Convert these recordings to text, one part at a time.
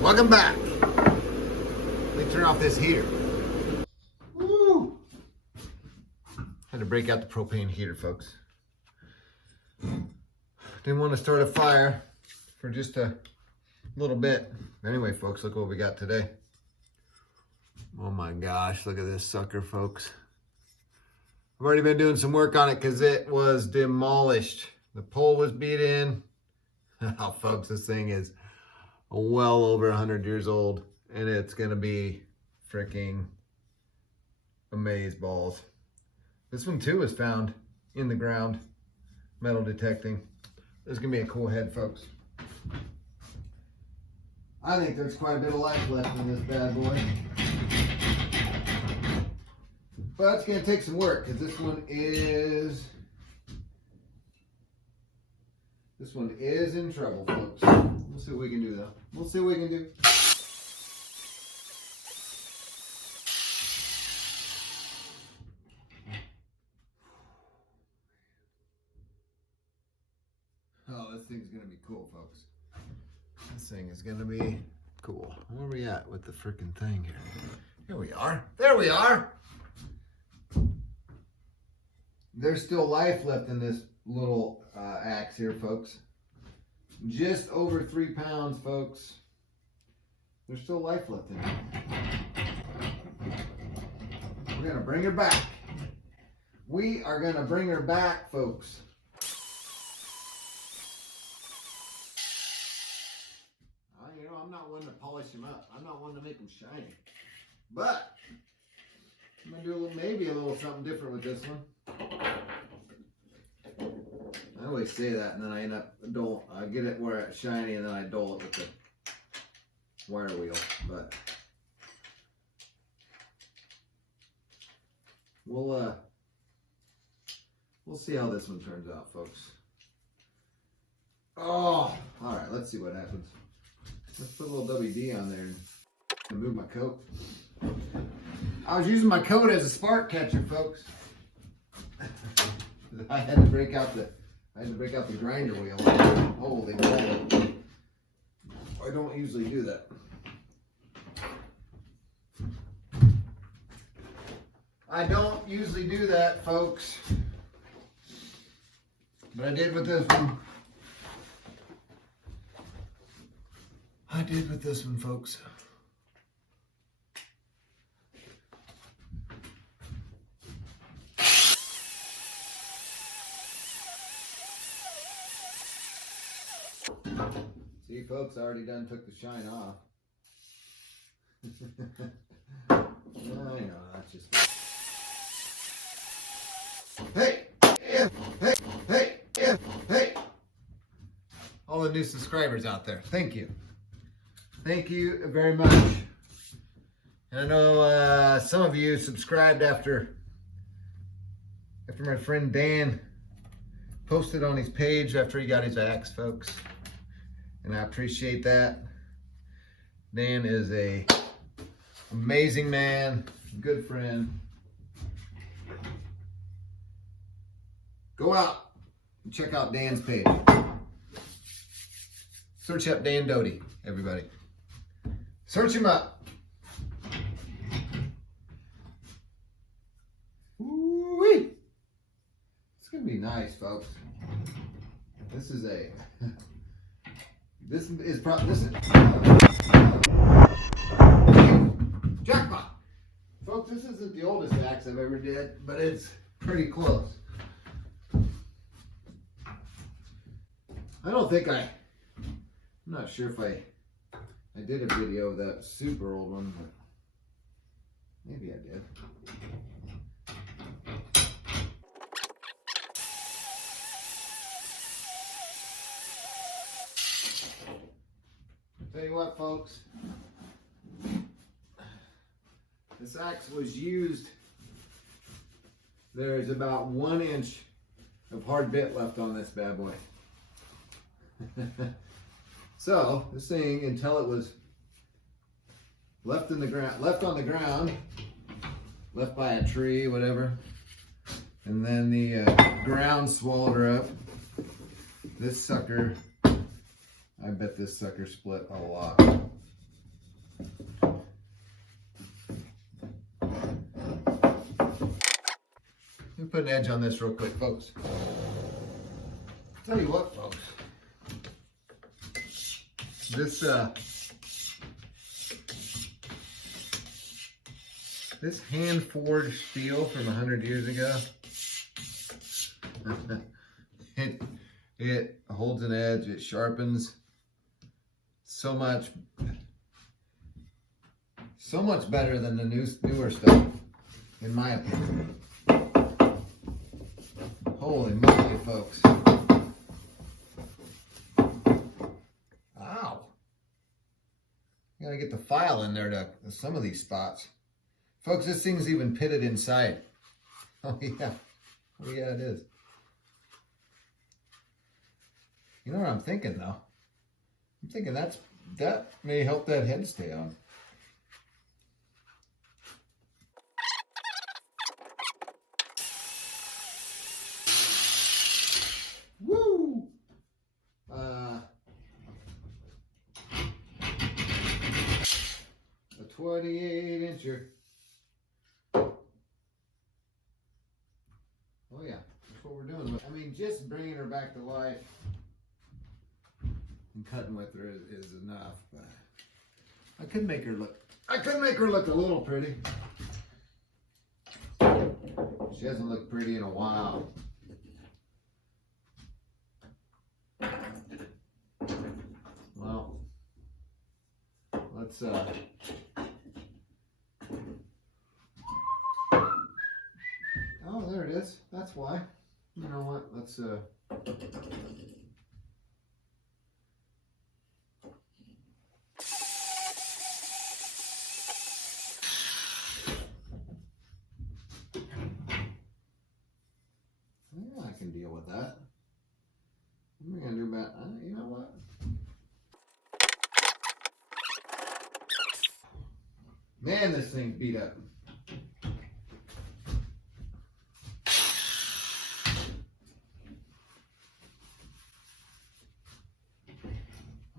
Welcome back. Let me turn off this heater. Woo! Had to break out the propane heater, folks. Didn't want to start a fire for just a little bit. Anyway, folks, look what we got today. Oh my gosh, look at this sucker, folks. I've already been doing some work on it because it was demolished. The pole was beat in. Oh, folks, this thing is well over 100 years old, and it's gonna be freaking amazeballs. This one too was found in the ground, metal detecting. This is gonna be a cool head, folks. I think there's quite a bit of life left in this bad boy. But it's gonna take some work because this one is in trouble, folks. We'll see what we can do though. We'll see what we can do. Oh, this thing's gonna be cool, folks. This thing is gonna be cool. Where are we at with the freaking thing here? Here we are. There we are. There's still life left in this little axe here, folks. Just over 3 pounds, folks. There's still life left in it. We're gonna bring her back. We are gonna bring her back, folks. You know, I'm not one to polish them up. I'm not one to make them shiny. But I'm gonna do maybe a little something different with this one. I always say that, and then I end up I get it where it's shiny, and then I dull it with the wire wheel. But we'll see how this one turns out, folks. Oh, all right. Let's see what happens. Let's put a little WD on there and move my coat. I was using my coat as a spark catcher, folks. I had to break out the grinder wheel. Holy moly. I don't usually do that. I don't usually do that, folks. But I did with this one. I did with this one, folks. See, folks, I already done took the shine off. I know, that's just... Hey! Hey! All the new subscribers out there, thank you. Thank you very much. I know some of you subscribed after my friend Dan posted on his page after he got his axe, folks. And I appreciate that. Dan is a amazing man, good friend. Go out and check out Dan's page. Search up Dan Doty, everybody. Search him up. Woo-wee. It's gonna be nice, folks. This is jackpot. Folks, this isn't the oldest axe I've ever did, but it's pretty close. I'm not sure if I did a video of that super old one, but maybe I did. Tell you what, folks, this axe was used. There's about 1 inch of hard bit left on this bad boy. So this thing, until it was left on the ground, left by a tree, whatever, and then the ground swallowed her up. This sucker, I bet this sucker split a lot. Let me put an edge on this real quick, folks. Tell you what, folks. This hand-forged steel from 100 years ago, it holds an edge, it sharpens so much better than the newer stuff, in my opinion. Holy moly, folks. Ow. You gotta get the file in there to some of these spots. Folks, this thing's even pitted inside. Oh yeah. Oh yeah, it is. You know what I'm thinking though? I'm thinking that may help that head stay on. Woo! A 28 incher. Oh yeah, that's what we're doing. I mean, just bringing her back to life and cutting with her is enough. But I could make her look a little pretty. She hasn't looked pretty in a while. Well, let's oh, there it is. That's why. You know what? Let's yeah, I can deal with that. What am I gonna do about you know what? Man, this thing's beat up.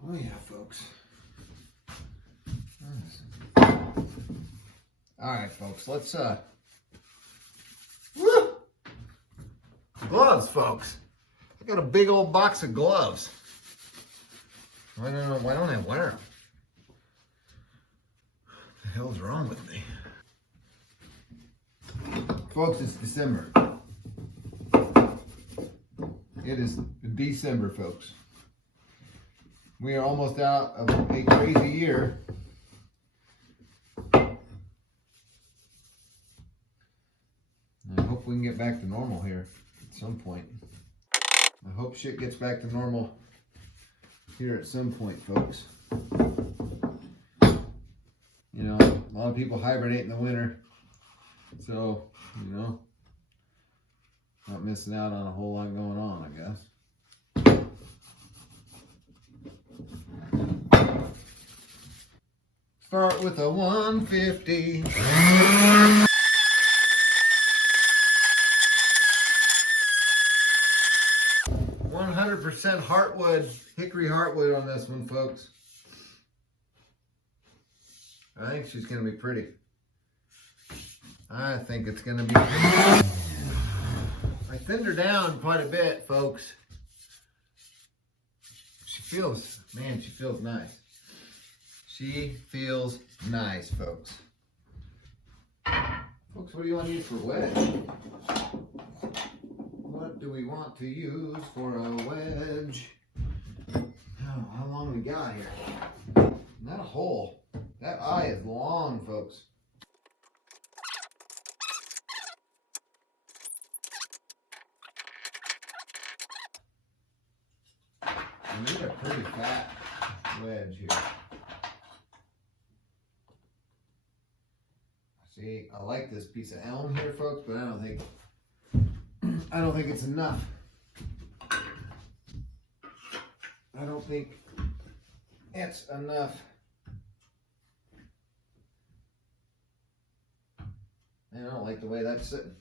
Oh yeah, folks. All right, folks. Let's woo! Gloves, folks. I got a big old box of gloves. I don't know why don't I wear them? What the hell's wrong with me? Folks, it's December. It is December, folks. We are almost out of a crazy year. I hope we can get back to normal here at some point. I hope shit gets back to normal here at some point, folks. You know, a lot of people hibernate in the winter. So, you know, not missing out on a whole lot going on, I guess. Start with a 150. 100% heartwood, hickory heartwood on this one, folks. I think she's going to be pretty. I think it's going to be pretty. I thinned her down quite a bit, folks. She feels, man, she feels nice. She feels nice, folks. Folks, what do you want to use for wedge? What do we want to use for a wedge? Oh, how long we got here? Not a hole. That eye is long, folks. I need a pretty fat wedge here. See, I like this piece of elm here, folks, but I don't think it's enough. I don't think it's enough. And I don't like the way that's sitting.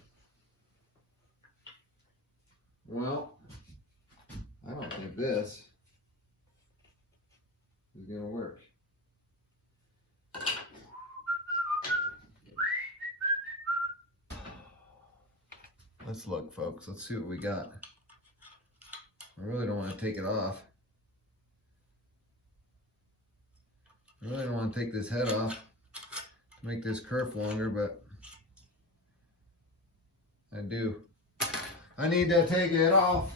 Well, I don't think this is going to work. Let's look, folks. Let's see what we got. I really don't want to take it off. I really don't want to take this head off to make this kerf longer, but I do. I need to take it off.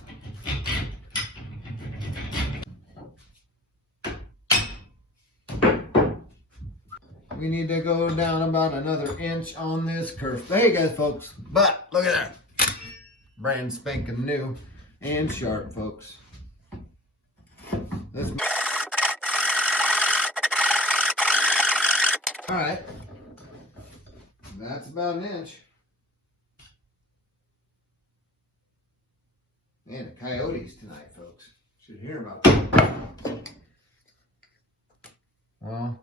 We need to go down about another inch on this kerf. There you go, folks. But look at that. Brand spanking new and sharp, folks. All right. That's about an inch. Man, the coyotes tonight, folks. Should hear about that. Well.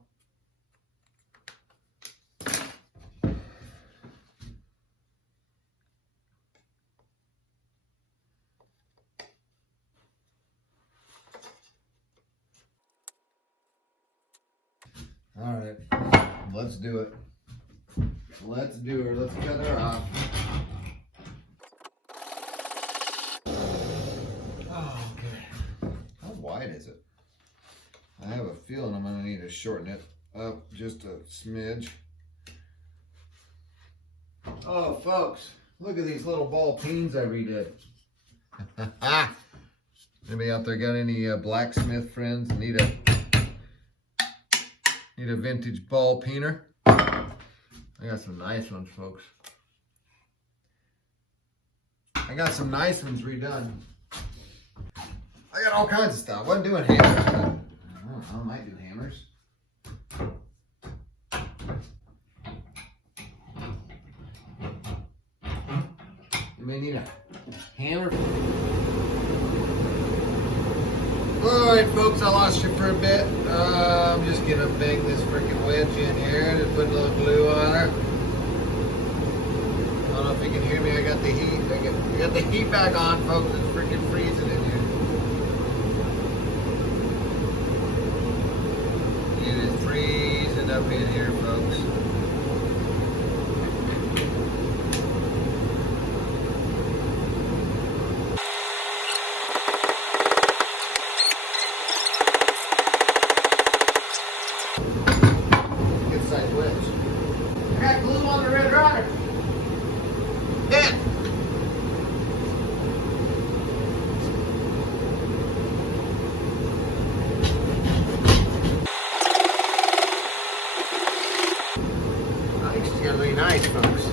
All right, let's do it. Let's do her. Let's cut her off. Oh, okay. How wide is it? I have a feeling I'm gonna need to shorten it up just a smidge. Oh, folks, look at these little ball peens I redid. Anybody out there got any blacksmith friends? Need a vintage ball peener? I got some nice ones, folks. I got some nice ones redone. I got all kinds of stuff. I wasn't doing hammers, but I don't know, I might do hammers. You may need a hammer. Alright, folks, I lost you for a bit. I'm just gonna bang this freaking wedge in here. Just put a little glue on her. I don't know if you can hear me. I got the heat. I got the heat back on, folks. It's freaking freezing in here. It is freezing up in here, folks. I got glue on the red rider. Yeah. I think she's gonna be nice, folks.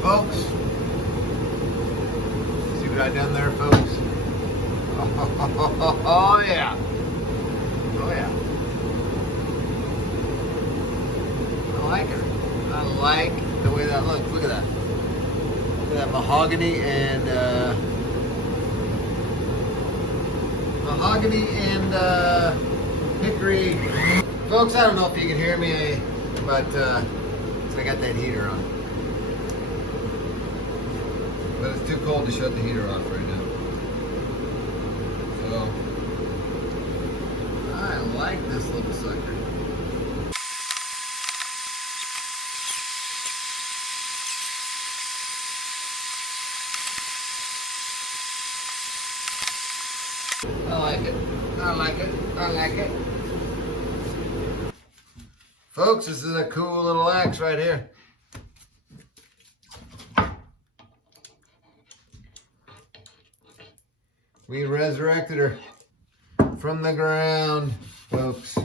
Folks, see what I done there, folks? Oh yeah. Oh yeah. I like her. I like the way that looks. Look at that. Look at that mahogany and hickory. Folks, I don't know if you can hear me, but I got that heater on. But it's too cold to shut the heater off right now. So, I like this little sucker. I like it. I like it. I like it. Folks, this is a cool little axe right here. We resurrected her from the ground, folks.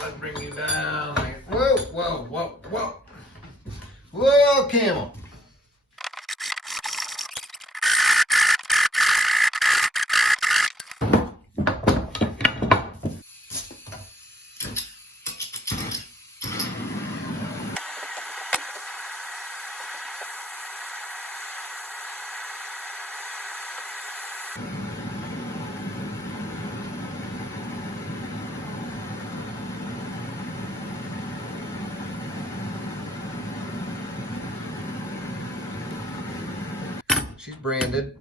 Let's bring you down. Whoa, whoa, whoa, whoa. Whoa, camel. She's branded.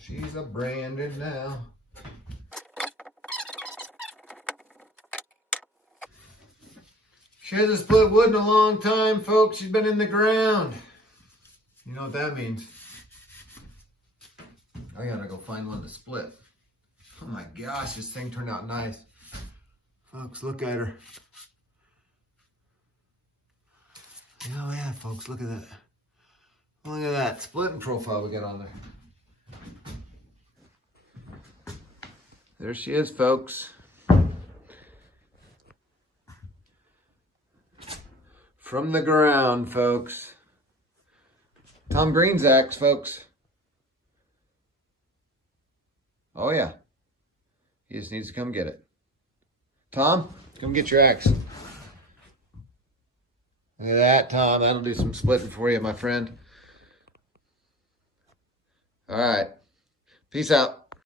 She's a branded now. She hasn't split wood in a long time, folks. She's been in the ground. You know what that means. I gotta go find one to split. Oh my gosh, this thing turned out nice. Folks, look at her. Oh yeah, folks, look at that. Look at that splitting profile we got on there. There she is, folks. From the ground, folks. Tom Green's axe, folks. Oh yeah. He just needs to come get it. Tom, come get your axe. Look at that, Tom. That'll do some splitting for you, my friend. All right. Peace out.